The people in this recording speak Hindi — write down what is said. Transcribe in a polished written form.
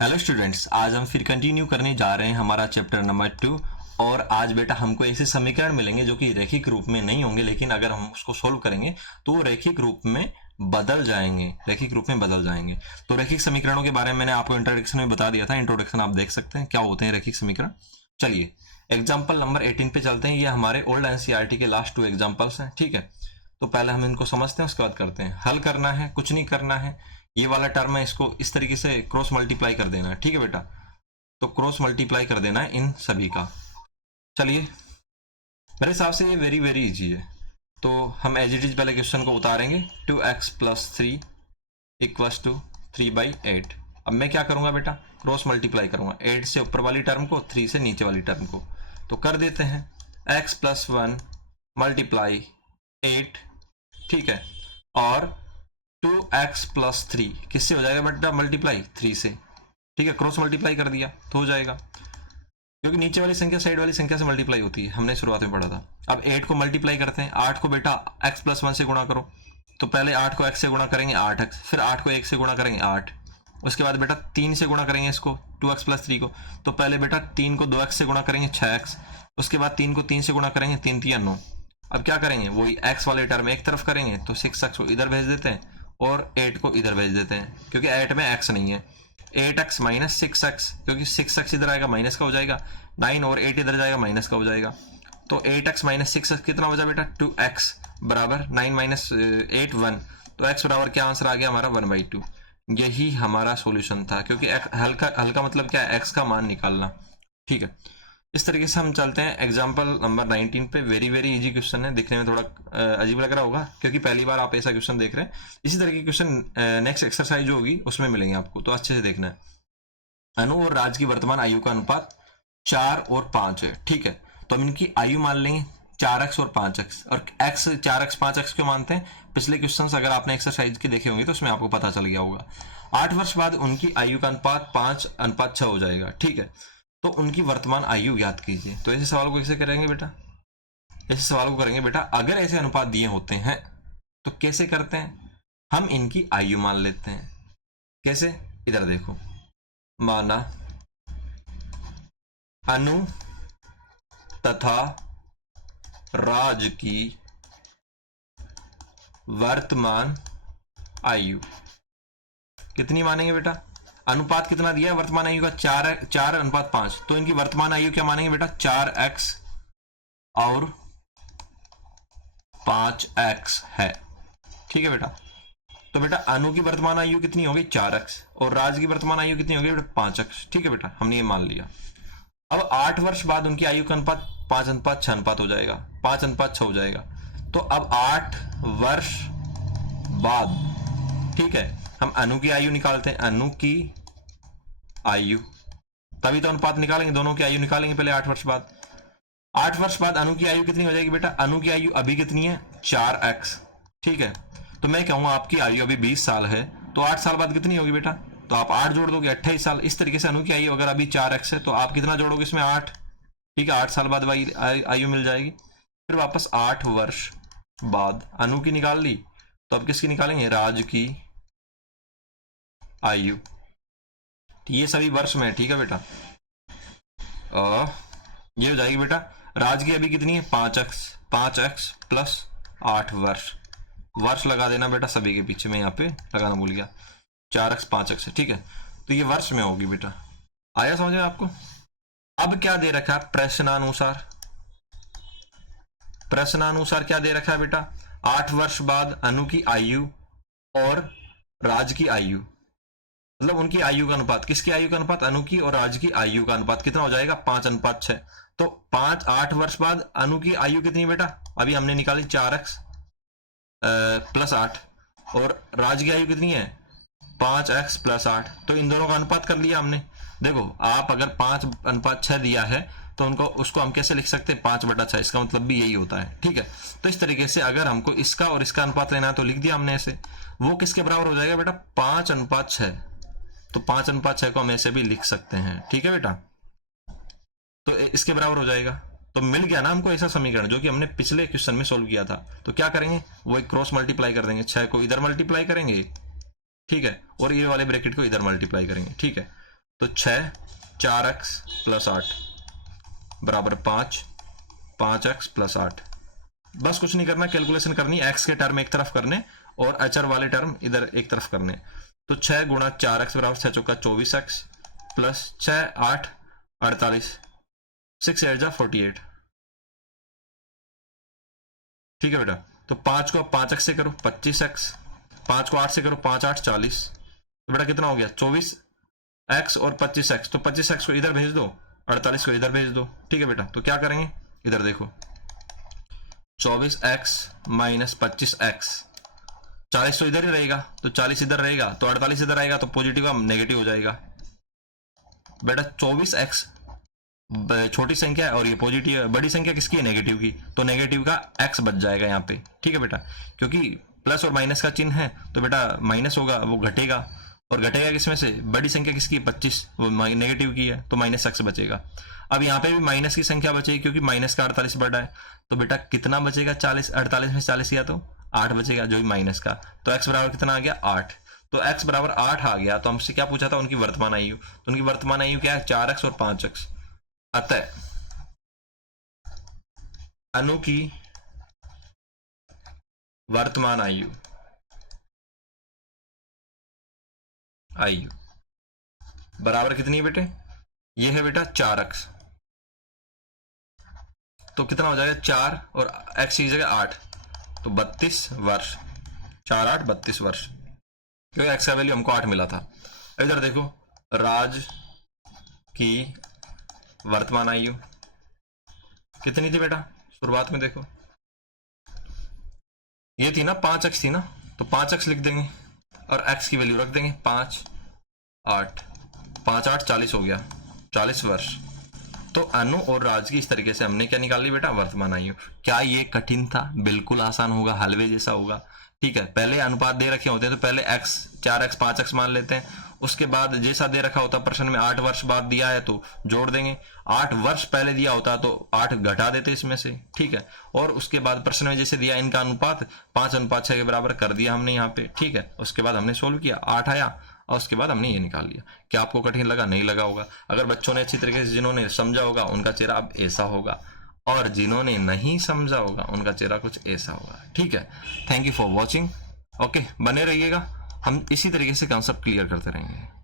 हेलो स्टूडेंट्स, आज हम फिर कंटिन्यू करने जा रहे हैं हमारा चैप्टर नंबर 2। और आज बेटा हमको ऐसे समीकरण मिलेंगे जो कि रैखिक रूप में नहीं होंगे, लेकिन अगर हम उसको सोल्व करेंगे तो वो रैखिक रूप में बदल जाएंगे। तो रैखिक समीकरणों के बारे में मैंने आपको इंट्रोडक्शन में बता दिया था। इंट्रोडक्शन आप देख सकते हैं क्या होते हैं रैखिक समीकरण। चलिए एग्जाम्पल नंबर 18 पे चलते हैं। ये हमारे ओल्ड एनसीईआरटी के लास्ट 2 एग्जाम्पल्स हैं। ठीक है, तो पहले हम इनको समझते हैं, उसके बाद करते हैं। हल करना है, कुछ नहीं करना है। ये वाला टर्म है, इसको इस तरीके से क्रॉस मल्टीप्लाई कर देना है। ठीक है बेटा, तो क्रॉस मल्टीप्लाई कर देना है इन सभी का। चलिए, मेरे हिसाब से ये वेरी वेरी इजी है। तो हम एज इट इज पहले क्वेश्चन को उतारेंगे। 2x + 3 = 3/8। अब मैं क्या करूंगा बेटा, क्रॉस मल्टीप्लाई करूंगा 8 से ऊपर वाली टर्म को, 3 से नीचे वाली टर्म को। तो कर देते हैं x + 1 × 8। ठीक है, और 2x + 3 किससे हो जाएगा बेटा मल्टीप्लाई, 3 से। ठीक है, क्रॉस मल्टीप्लाई कर दिया तो हो जाएगा, क्योंकि नीचे वाली संख्या साइड वाली संख्या से मल्टीप्लाई होती है, हमने शुरुआत में पढ़ा था। अब 8 को मल्टीप्लाई करते हैं। 8 को बेटा x + 1 से गुणा करो। तो पहले 8 को x से गुणा करेंगे 8x, फिर 8 को 1 से गुणा करेंगे 8। उसके बाद बेटा 3 से गुणा करेंगे इसको, 2x + 3 को। तो पहले बेटा 3 को 2x से गुणा करेंगे 6x। उसके बाद 3 को 3 से गुणा करेंगे, 3 × 9। अब क्या करेंगे, वही x वाले टर्म एक तरफ करेंगे, तो 6x को इधर भेज देते हैं और 8 को इधर भेज देते हैं, क्योंकि 8 में x नहीं है। 8x - 6x, क्योंकि 6x इधर आएगा माइनस का हो जाएगा, 9 और 8 इधर जाएगा माइनस का हो जाएगा। तो 8x - 6x कितना हो जाएगा बेटा, 2x बराबर 9 - 8 1। तो x बराबर क्या आंसर आ गया हमारा, 1/2। यही हमारा सॉल्यूशन था, क्योंकि हल्का मतलब क्या है, x का मान निकालना। ठीक है, इस तरीके से हम चलते हैं एग्जाम्पल नंबर 19 पे। वेरी वेरी इजी क्वेश्चन है, दिखने में थोड़ा अजीब लग रहा होगा क्योंकि पहली बार आप ऐसा क्वेश्चन देख रहे हैं। इसी तरह के क्वेश्चन नेक्स्ट एक्सरसाइज जो होगी उसमें मिलेंगे आपको, तो अच्छे से देखना है। अनु और राज की वर्तमान आयु का अनुपात 4 और 5 है। ठीक है, तो हम इनकी आयु मान लेंगे 4x और 5x। और x 4x 5x क्यों मानते हैं, पिछले क्वेश्चन अगर आपने एक्सरसाइज के देखे होंगे तो उसमें आपको पता चल गया होगा। 8 वर्ष बाद उनकी आयु का अनुपात 5:6 हो जाएगा। ठीक है, तो उनकी वर्तमान आयु ज्ञात कीजिए। तो ऐसे सवाल को कैसे करेंगे बेटा, ऐसे सवाल को करेंगे बेटा, अगर ऐसे अनुपात दिए होते हैं तो कैसे करते हैं, हम इनकी आयु मान लेते हैं। कैसे, इधर देखो, माना अनु तथा राज की वर्तमान आयु कितनी मानेंगे बेटा, अनुपात कितना दिया है वर्तमान आयु का, 4:5। तो इनकी वर्तमान आयु क्या मानेंगे बेटा, 4x और 5x है। ठीक है बेटा, तो बेटा अनु की वर्तमान आयु कितनी होगी, 4x, और राज की वर्तमान आयु कितनी होगी बेटा, 5x। ठीक है बेटा, हमने ये मान लिया। अब 8 वर्ष बाद उनकी आयु का अनुपात 5:6 अनुपात हो जाएगा, 5:6 हो जाएगा। तो अब 8 वर्ष बाद, ठीक है, हम अनु की आयु निकालते हैं। अनु की आयु, तभी तो अनुपात निकालेंगे, दोनों की आयु निकालेंगे पहले 8 वर्ष बाद। 8 वर्ष बाद अनु की आयु कितनी हो जाएगी बेटा, अनु की आयु अभी कितनी है, 4x। ठीक है, तो मैं कहूंगा आपकी आयु अभी 20 साल है, तो 8 साल बाद कितनी होगी बेटा, तो आप 8 जोड़ दोगे, 28 साल। इस तरीके से अनु की आयु अगर अभी 4x है तो आप कितना जोड़ोगे इसमें, 8। ठीक है, 8 साल बाद आयु मिल जाएगी। फिर वापस 8 वर्ष बाद अनु की निकाल ली, तो अब किसकी निकालेंगे, राज की आयु। ये सभी वर्ष में है। ठीक है बेटा, ये हो जाएगी बेटा, राज की अभी कितनी है, 5x + 8 वर्ष। वर्ष लगा देना बेटा सभी के पीछे, मैं यहाँ पे लगाना भूल गया, 4x 5x है। ठीक है, तो ये वर्ष में होगी बेटा। आया समझ में आपको। अब क्या दे रखा है, प्रश्नानुसार, प्रश्नानुसार क्या दे रखा है बेटा, 8 वर्ष बाद अनु की आयु और राज की आयु, मतलब उनकी आयु का अनुपात, किसकी आयु का अनुपात, अनु की और राज की आयु का अनुपात कितना हो जाएगा, 5:6। तो 8 वर्ष बाद अनु की आयु कितनी बेटा, अभी हमने निकाली 4x + 8, और राज की आयु कितनी है, 5x + 8। तो इन दोनों का अनुपात कर लिया हमने। देखो, आप अगर 5:6 दिया है तो उसको हम कैसे लिख सकते हैं, 5/6। इसका मतलब भी यही होता है। ठीक है, तो इस तरीके से अगर हमको इसका और इसका अनुपात लेना है तो लिख दिया हमने ऐसे। वो किसके बराबर हो जाएगा बेटा, 5:6। तो 5:6 को हम ऐसे भी लिख सकते हैं। ठीक है बेटा, तो इसके बराबर हो जाएगा। तो मिल गया ना हमको ऐसा समीकरण जो कि हमने पिछले क्वेश्चन में सोल्व किया था। तो क्या करेंगे, वो एक क्रॉस मल्टीप्लाई कर देंगे, 6 को इधर मल्टीप्लाई करेंगे, ठीक है, और ये वाले ब्रैकेट को इधर मल्टीप्लाई करेंगे। ठीक है, तो 6 4x प्लस 8 बराबर 5, 5x प्लस 8। बस कुछ नहीं करना, कैलकुलेशन करनी, x के टर्म एक तरफ करने और अचर वाले टर्म इधर एक तरफ करने। तो 6 गुणा 4x बराबर 6 चौका 24x प्लस 6 8 48, 6 8 जा 48। ठीक है बेटा। तो 5 को 5x से करो 25x, 5 को 8 से करो 5 8 40। तो बेटा कितना हो गया 24x और 25x। तो 25x को इधर भेज दो, 48 को इधर भेज दो। ठीक है बेटा। तो क्या करेंगे, इधर देखो 24x माइनस 25x, 40 तो इधर ही रहेगा, तो 40 इधर रहेगा, तो 48 इधर आएगा, तो पॉजिटिव का नेगेटिव हो जाएगा। बेटा 24x छोटी संख्या है और ये पॉजिटिव है, बड़ी संख्या किसकी है, नेगेटिव की, तो नेगेटिव का x बच जाएगा यहाँ पे। ठीक है बेटा। क्योंकि प्लस और माइनस का चिन्ह है तो बेटा माइनस होगा, वो घटेगा, और घटेगा किसमें से, बड़ी संख्या किसकी है 25, वो नेगेटिव की है, तो माइनस x बचेगा। अब यहाँ पे भी माइनस की संख्या बचेगी क्योंकि माइनस का 48 बढ़ा है, तो बेटा कितना बचेगा 40, 48 में 40 किया तो 8 बचेगा, जो भी माइनस का। तो x बराबर कितना आ गया 8। तो x बराबर 8 आ गया। तो हमसे क्या पूछा था, उनकी वर्तमान आयु। तो उनकी वर्तमान आयु क्या है 4x और 5x। अतः अनु की वर्तमान आयु बराबर कितनी है बेटे, ये है बेटा 4x। तो कितना हो जाएगा 4 और x की जगह 8, तो 32 वर्ष। 4 8 32 वर्ष, क्योंकि x का वैल्यू हमको 8 मिला था। इधर देखो राज की वर्तमान आयु कितनी थी बेटा, शुरुआत में देखो ये थी ना 5x थी ना, तो 5x लिख देंगे और x की वैल्यू रख देंगे 5 8, 5 8 40 हो गया, 40 वर्ष। तो अनु और राज की इस तरीके से हमने क्या निकाल ली बेटा, वर्तमान आयु। क्या ये कठिन था, बिल्कुल आसान होगा, हलवे जैसा होगा। ठीक है। पहले अनुपात दे रखे होते हैं तो पहले x 4x 5x मान लेते हैं, उसके बाद जैसा दे रखा होता प्रश्न में 8 वर्ष बाद दिया है तो जोड़ देंगे, 8 वर्ष पहले दिया होता तो 8 घटा देते इसमें से। ठीक है। और उसके बाद प्रश्न में जैसे दिया इनका अनुपात 5:6 के बराबर कर दिया हमने यहाँ पे। ठीक है। उसके बाद हमने सोल्व किया, 8 आया और उसके बाद हमने ये निकाल लिया। क्या आपको कठिन लगा, नहीं लगा होगा। अगर बच्चों ने अच्छी तरीके से जिन्होंने समझा होगा उनका चेहरा अब ऐसा होगा, और जिन्होंने नहीं समझा होगा उनका चेहरा कुछ ऐसा होगा। ठीक है। Thank you for watching. Okay, बने रहिएगा, हम इसी तरीके से कॉन्सेप्ट क्लियर करते रहेंगे।